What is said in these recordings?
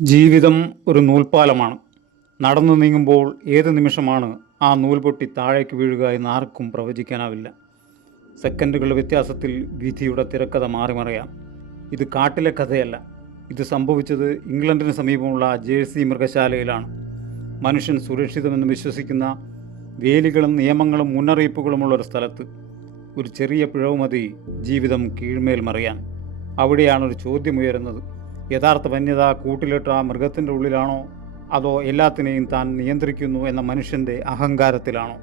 ജീവിതം ഒരു നൂൽപ്പാലമാണ്. നടന്നു നീങ്ങുമ്പോൾ ഏത് നിമിഷമാണ് ആ നൂൽ പൊട്ടി താഴേക്ക് വീഴുക എന്ന് ആർക്കും പ്രവചിക്കാനാവില്ല. സെക്കൻഡുകളുടെ വ്യത്യാസത്തിൽ വിധിയുടെ തിരക്കഥ മാറിമറിയാം. ഇത് കാട്ടിലെ കഥയല്ല. ഇത് സംഭവിച്ചത് ഇംഗ്ലണ്ടിന് സമീപമുള്ള ജേഴ്സി മൃഗശാലയിലാണ്. മനുഷ്യൻ സുരക്ഷിതമെന്ന് വിശ്വസിക്കുന്ന വേലികളും നിയമങ്ങളും മുന്നറിയിപ്പുകളുമുള്ള ഒരു സ്ഥലത്ത് ഒരു ചെറിയ പിഴവ് മതി ജീവിതം കീഴ്മേൽ മറിയാൻ. അവിടെയാണ് ഒരു ചോദ്യമുയരുന്നത്. യഥാർത്ഥ വന്യത കൂട്ടിലിട്ട ആ മൃഗത്തിൻ്റെ ഉള്ളിലാണോ, അതോ എല്ലാത്തിനെയും താൻ നിയന്ത്രിക്കുന്നു എന്ന മനുഷ്യൻ്റെ അഹങ്കാരത്തിലാണോ?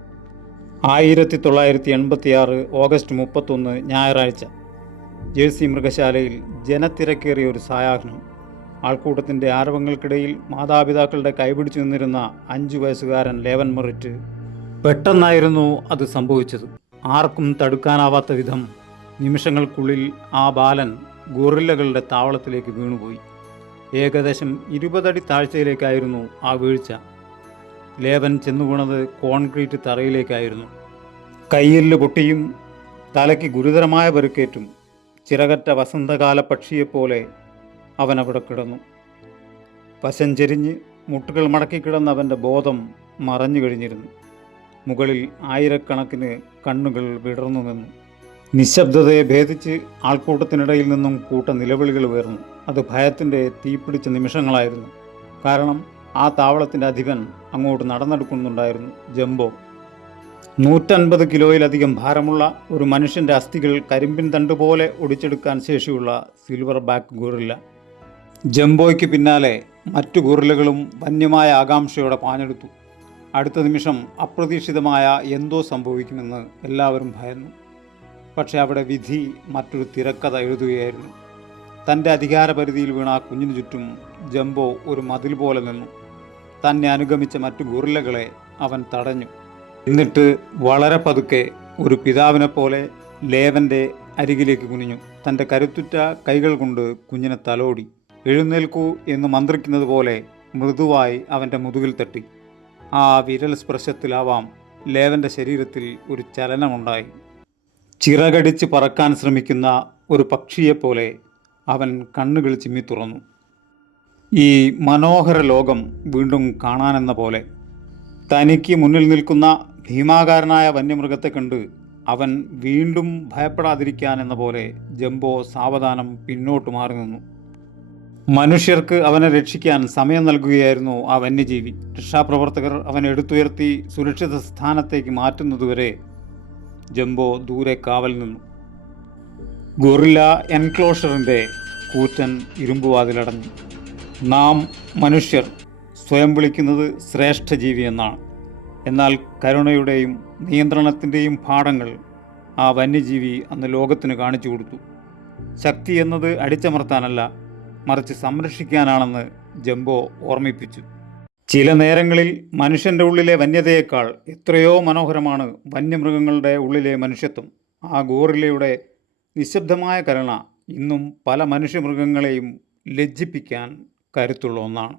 1986 ഓഗസ്റ്റ് 31 ഞായറാഴ്ച ജേഴ്സി മൃഗശാലയിൽ ജനത്തിരക്കേറിയ ഒരു സായാഹ്നം. ആൾക്കൂട്ടത്തിൻ്റെ ആരവങ്ങൾക്കിടയിൽ മാതാപിതാക്കളുടെ കൈപിടിച്ചു നിന്നിരുന്ന 5 വയസ്സുകാരൻ ലേവൻ മെറിറ്റ്. പെട്ടെന്നായിരുന്നു അത് സംഭവിച്ചത്. ആർക്കും തടുക്കാനാവാത്ത വിധം നിമിഷങ്ങൾക്കുള്ളിൽ ആ ബാലൻ ഗൊറില്ലകളുടെ താവളത്തിലേക്ക് വീണുപോയി. ഏകദേശം 20 അടി താഴ്ചയിലേക്കായിരുന്നു ആ വീഴ്ച. ലേവൻ ചെന്നു വീണത് കോൺക്രീറ്റ് തറയിലേക്കായിരുന്നു. കയ്യെല്ല് പൊട്ടിയും തലയ്ക്ക് ഗുരുതരമായ പരുക്കേറ്റും ചിറകറ്റ വസന്തകാല പക്ഷിയെപ്പോലെ അവൻ അവിടെ കിടന്നു. വശം മുട്ടുകൾ മടക്കിക്കിടന്ന അവൻ്റെ ബോധം മറഞ്ഞു കഴിഞ്ഞിരുന്നു. മുകളിൽ ആയിരക്കണക്കിന് കണ്ണുകൾ വിടർന്നു നിന്നു. നിശബ്ദതയെ ഭേദിച്ച് ആൾക്കൂട്ടത്തിനിടയിൽ നിന്നും കൂട്ട നിലവിളികൾ ഉയർന്നു. അത് ഭയത്തിൻ്റെ തീപിടിച്ച നിമിഷങ്ങളായിരുന്നു. കാരണം ആ താവളത്തിൻ്റെ അധിപൻ അങ്ങോട്ട് നടന്നെടുക്കുന്നുണ്ടായിരുന്നു. ജംബോ. 150 കിലോയിലധികം ഭാരമുള്ള ഒരു മനുഷ്യൻ്റെ അസ്ഥികൾ കരിമ്പിൻ തണ്ട് പോലെ ഒടിച്ചെടുക്കാൻ ശേഷിയുള്ള സിൽവർ ബാക്ക് ഗൊറില്ല. ജംബോയ്ക്ക് പിന്നാലെ മറ്റു ഗൊറില്ലകളും വന്യമായ ആകാംക്ഷയോടെ പാഞ്ഞെടുത്തു. അടുത്ത നിമിഷം അപ്രതീക്ഷിതമായ എന്തോ സംഭവിക്കുമെന്ന് എല്ലാവരും ഭയന്നു. പക്ഷെ അവിടെ വിധി മറ്റൊരു തിരക്കഥ എഴുതുകയായിരുന്നു. തൻ്റെ അധികാരപരിധിയിൽ വീണ ആ കുഞ്ഞിനു ചുറ്റും ജംബോ ഒരു മതിൽ പോലെ നിന്നു. തന്നെ അനുഗമിച്ച മറ്റു ഗൊറില്ലകളെ അവൻ തടഞ്ഞു. എന്നിട്ട് വളരെ പതുക്കെ ഒരു പിതാവിനെ പോലെ ലേവൻ്റെ അരികിലേക്ക് കുനിഞ്ഞു. തൻ്റെ കരുത്തുറ്റ കൈകൾ കൊണ്ട് കുഞ്ഞിനെ തലോടി. എഴുന്നേൽക്കൂ എന്ന് മന്ത്രിക്കുന്നത് പോലെ മൃദുവായി അവൻ്റെ മുതുകിൽ തട്ടി. ആ വിരൽ സ്പർശത്തിലാവാം ലേവൻ്റെ ശരീരത്തിൽ ഒരു ചലനമുണ്ടായി. ചിറകടിച്ച് പറക്കാൻ ശ്രമിക്കുന്ന ഒരു പക്ഷിയെപ്പോലെ അവൻ കണ്ണുകൾ ചിമ്മി തുറന്നു. ഈ മനോഹര ലോകം വീണ്ടും കാണാനെന്ന പോലെ. തനിക്ക് മുന്നിൽ നിൽക്കുന്ന ഭീമാകാരനായ വന്യമൃഗത്തെ കണ്ട് അവൻ വീണ്ടും ഭയപ്പെടാതിരിക്കാൻ എന്ന പോലെ ജംബോ സാവധാനം പിന്നോട്ട് മാറി നിന്നു. മനുഷ്യർക്ക് അവനെ രക്ഷിക്കാൻ സമയം നൽകുകയായിരുന്നു ആ വന്യജീവി. രക്ഷാപ്രവർത്തകർ അവനെ എടുത്തുയർത്തി സുരക്ഷിത സ്ഥാനത്തേക്ക് മാറ്റുന്നതുവരെ ജംബോ ദൂരെ കാവൽ നിന്നു. ഗൊറില്ല എൻക്ലോഷറിൻ്റെ കൂറ്റൻ ഇരുമ്പുവാതിലടഞ്ഞു. നാം മനുഷ്യർ സ്വയം വിളിക്കുന്നത് ശ്രേഷ്ഠ ജീവി എന്നാണ്. എന്നാൽ കരുണയുടെയും നിയന്ത്രണത്തിൻ്റെയും പാഠങ്ങൾ ആ വന്യജീവി അന്ന് ലോകത്തിന് കാണിച്ചു കൊടുത്തു. ശക്തി എന്നത് അടിച്ചമർത്താനല്ല, മറിച്ച് സംരക്ഷിക്കാനാണെന്ന് ജംബോ ഓർമ്മിപ്പിച്ചു. ചില നേരങ്ങളിൽ മനുഷ്യൻ്റെ ഉള്ളിലെ വന്യതയേക്കാൾ എത്രയോ മനോഹരമാണ് വന്യമൃഗങ്ങളുടെ ഉള്ളിലെ മനുഷ്യത്വം. ആ ഗോറില്ലയുടെ നിശബ്ദമായ കരുണ ഇന്നും പല മനുഷ്യമൃഗങ്ങളെയും ലജ്ജിപ്പിക്കാൻ കരുത്തുള്ള ഒന്നാണ്.